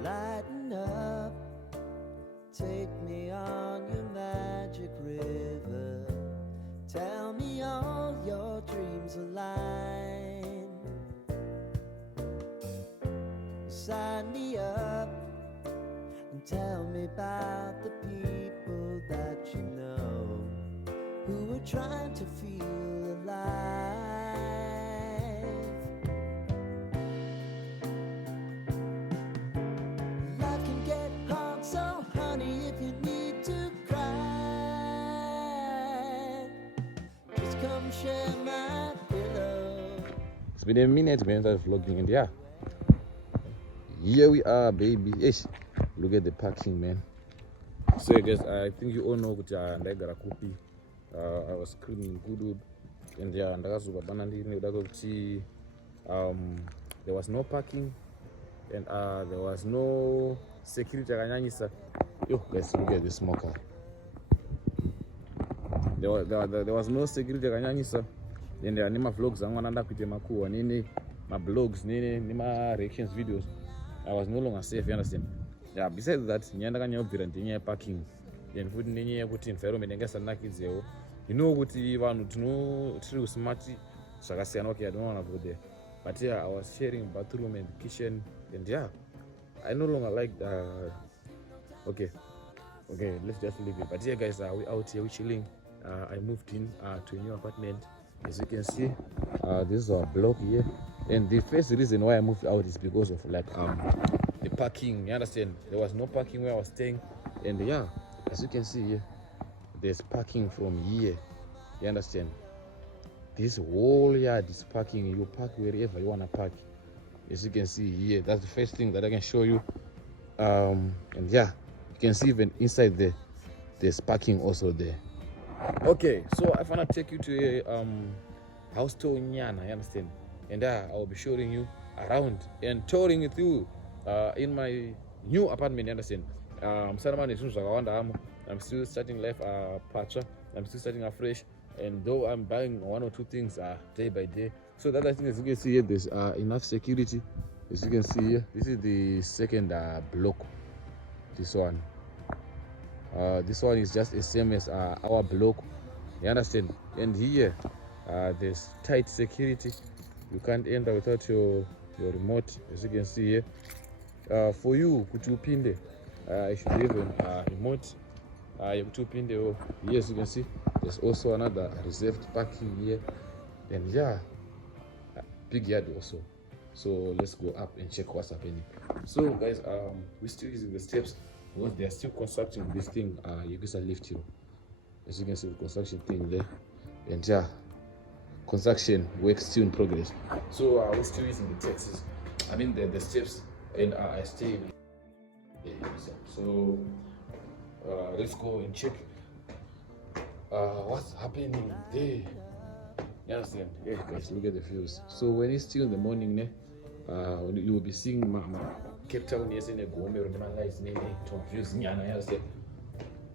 Lighten up, take me on your magic river. Tell me all your dreams align. Sign me up and tell me about the people that you know who are trying to feel alive. Life can get hard, so honey, if you need to cry, just come share my pillow. It's been a minute when I started vlogging, and yeah, here we are, baby. Ish, look at the parking, man. So guys, I think you all know that ndagara kupi. I was screaming good, and yeah, ndakazuba banandini kuti there was no parking, and there was no security akanyanyisa. Yo guys, look at this smoker. There was no security akanyanyisa, and nema vlogs angu ananda kuite makuwa nini, my blogs nini, nema reactions videos. I was no longer safe, you understand? Yeah, besides that, nyanda kanyobvira ndinyaya parking. Then futhi nenyaya kuti environment engasanakidzewo. You know kuti vanhu tiri smart zvakasiyana. Okay, I don't want to go there. But yeah, I was sharing bathroom and kitchen, and yeah, I no longer like okay, let's just leave it. But yeah guys, we out here, we chilling. I moved in to a new apartment. As you can see, this is our block here, and the first reason why I moved out is because of like the parking. You understand? There was no parking where I was staying, and yeah, as you can see here, there's parking from here. You understand? This whole yard is parking. You park wherever you want to park. As you can see here, that's the first thing that I can show you. And yeah, you can see even inside there, there's parking also there. Okay, so I wanna take you to a house tour in Nyana, you understand? And I will be showing you around and touring you through in my new apartment, you understand? I'm still starting life patcha. I'm still starting afresh, and though I'm buying one or two things day by day. So that I think, as you can see here, there's enough security. As you can see here, this is the second block. This one is just the same as our block, you understand? And here there's tight security. You can't enter without your remote. As you can see here, for you kuti upinde I should have a remote yekuti upinde. Here, as you can see, there's also another reserved parking here, and yeah, big yard also. So let's go up and check what's happening. So guys, we're still using the steps because they are still constructing this thing. You guys are lift here. As you can see, the construction thing there, and yeah, construction work still in progress. So we're still using the taxis. I mean the steps, and I stay in. So let's go and check what's happening there. You understand? Yeah, guys, look at the views. So when it's still in the morning, you will be seeing Cape Town, yes, in a Gombe, lights, top views, you understand?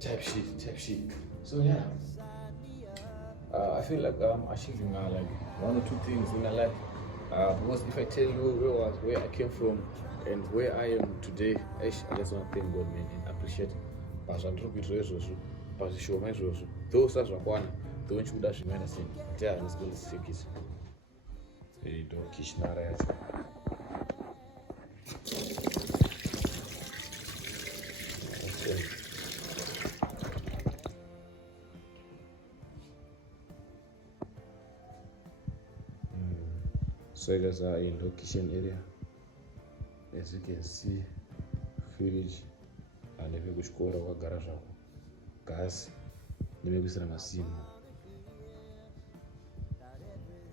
Type shit. So yeah, I feel like I'm achieving like one or two things in my life. Because if I tell you where I came from and where I am today, I just want to thank God, man, and appreciate it. Those are one. Don't you dash me anything? Yeah, let's go. Let's take it. Hey, don't kiss Nara. Okay. So guys are in the kitchen area. As you can see, fridge and if you go to garage, gas, maybe some machine.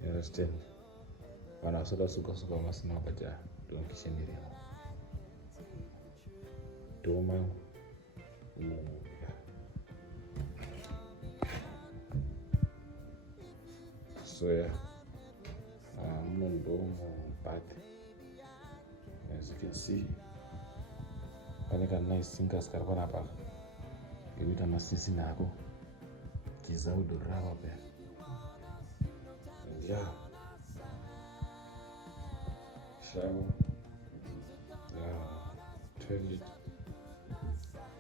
You understand? And I saw that suka machine but yeah, don't kitchen area. Doma. So yeah, I'm on Domo bath. As you can see, I got a nice sinkers carbona back. You got a sissy nago. Kizao do rava be. And yeah, shower, favorite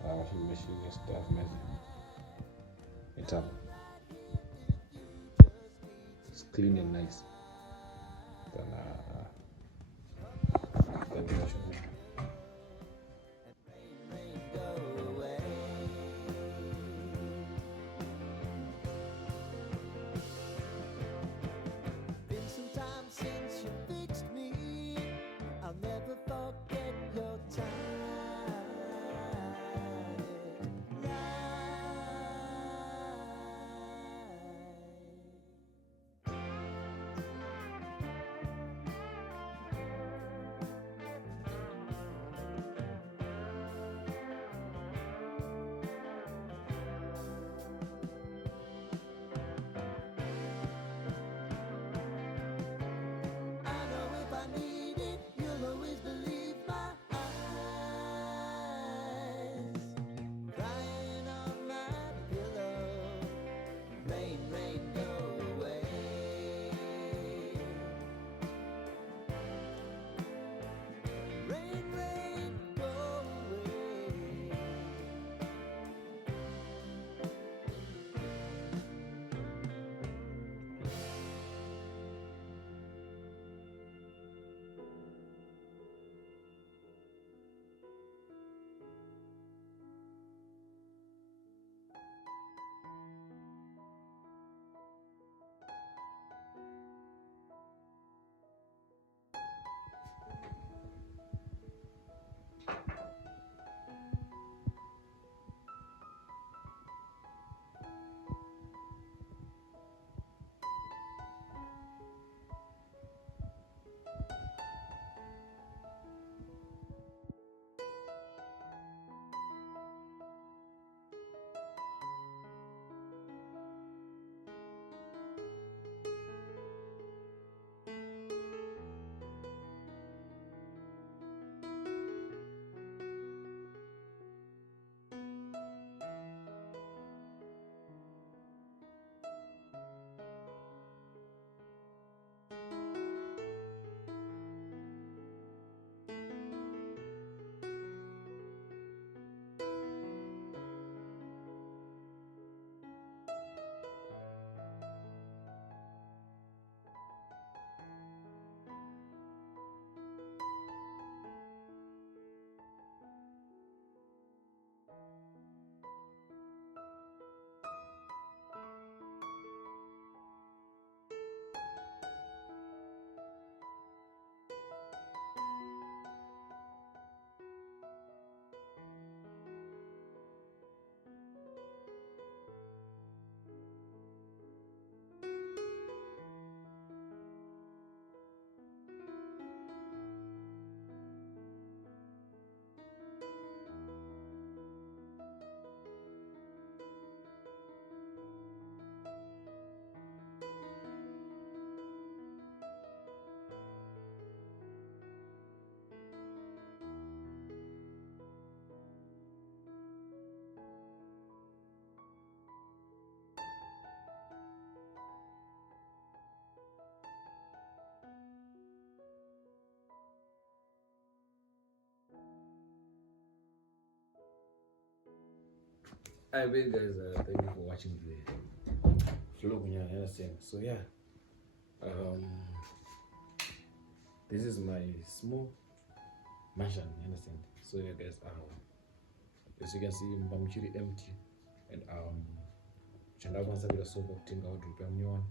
washing machine and stuff, man. It's up. It's clean and nice. Then the washing machine. Been some time since you fixed me. I'll never forget your time. I know if I need it, you'll always believe my eyes. Crying on my pillow. Rain, rain, go away. Rain, rain, go away. I bet guys, thank you for watching the vlog. You understand? So yeah, this is my small mansion. You understand? So yeah, guys, as you can see, Mbamchiri empty, and chandakwanisa kuita sofa kutenga wardrobe yamnyowani,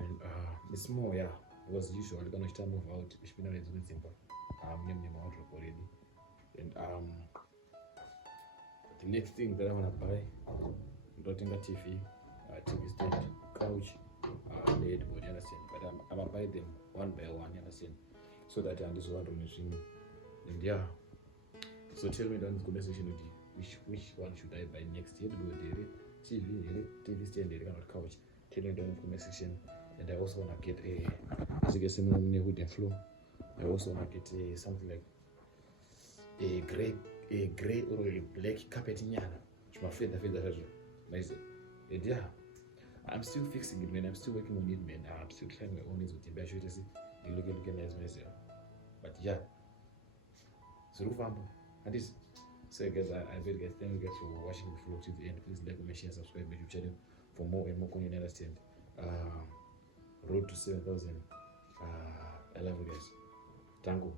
and it's small, yeah, because usually kana uchita move out uchipinda nedzimwe dzimba mune wardrobe already, and the next thing that I want to buy, ndotenga TV, TV stand, couch, headboard, you understand? But I'm gonna buy them one by one, you understand? So that this one machine, and yeah. So tell me down in the comment section which one should I buy next? Headboard, TV stand, couch. Tell me down in the comment section. And I also wanna get as you can see, wood and floor. I also wanna get something like a gray or a black carpet nyana. My feather nice. And yeah, I'm still fixing it, man. I'm still working on it, man. I'm still trying my own with the best. You look nice myself. But yeah. Zuru Fambo. And this. So guys, I bet guys, thank you guys for watching the vlog to the end. Please like, comment, share, subscribe my YouTube channel for more and more content. Understand? Road to 7,000. I love you guys. Tango.